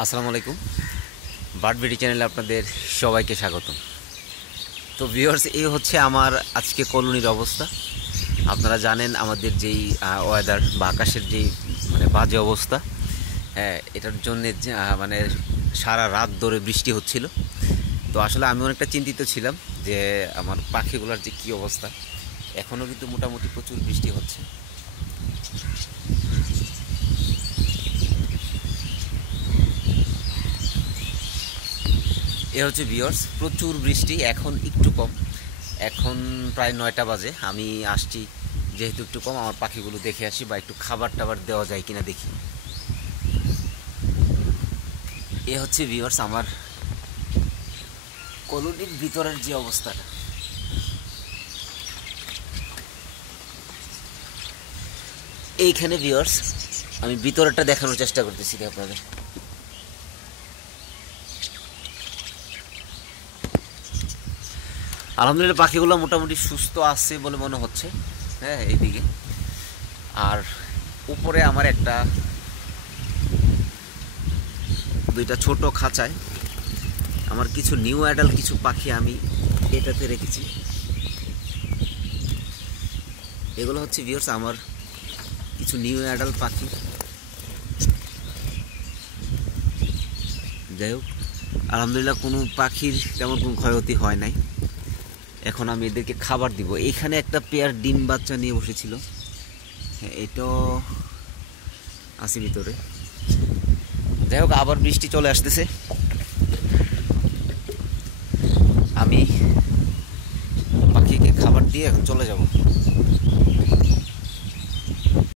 আসসালামু আলাইকুম। Bird BD চ্যানেলে আপনাদের সবাইকে স্বাগতম। তো ভিউয়ার্স, এই হচ্ছে আমার আজকে কলোনির অবস্থা। আপনারা জানেন আমাদের যেই ওয়েদার বা আকাশের যেই বাজে অবস্থা, হ্যাঁ, এটার জন্যে মানে সারা রাত ধরে বৃষ্টি হচ্ছিল। তো আসলে আমি অনেকটা চিন্তিত ছিলাম যে আমার পাখিগুলোর যে কী অবস্থা। এখনও কিন্তু মোটামুটি প্রচুর বৃষ্টি হচ্ছে। এ হচ্ছে ভিউয়ার্স, প্রচুর বৃষ্টি, এখন একটু কম। এখন প্রায় 9টা বাজে। আমি আসছি যেহেতু একটু কম, আমার পাখিগুলো দেখে আসি বা একটু খাবার টাবার দেওয়া যায় কিনা দেখি। এ হচ্ছে ভিউয়ার্স আমার কলোনির ভিতরের যে অবস্থাটা। এইখানে ভিউয়ার্স আমি ভিতরেরটা দেখানোর চেষ্টা করতেছি আপনাদের। আলহামদুলিল্লাহ পাখিগুলো মোটামুটি সুস্থ আছে বলে মনে হচ্ছে। হ্যাঁ, এইদিকে আর উপরে আমার দুইটা ছোট খাঁচায় আমার কিছু নিউ অ্যাডাল্ট কিছু পাখি আমি এটাতে রেখেছি। এগুলো হচ্ছে ভিউয়ার্স আমার কিছু নিউ অ্যাডাল্ট পাখি। যাই হোক, আলহামদুলিল্লাহ কোনো পাখির তেমন কোনো ক্ষয়ক্ষতি হয় নাই। এখন আমি এদেরকে খাবার দিব। এখানে একটা পেয়ার ডিম বাচ্চা নিয়ে বসেছিল, হ্যাঁ, এটাও আছে ভিতরে। যাই হোক, আবার বৃষ্টি চলে আসতেছে। আমি পাখিকে খাবার দিয়ে এখন চলে যাব।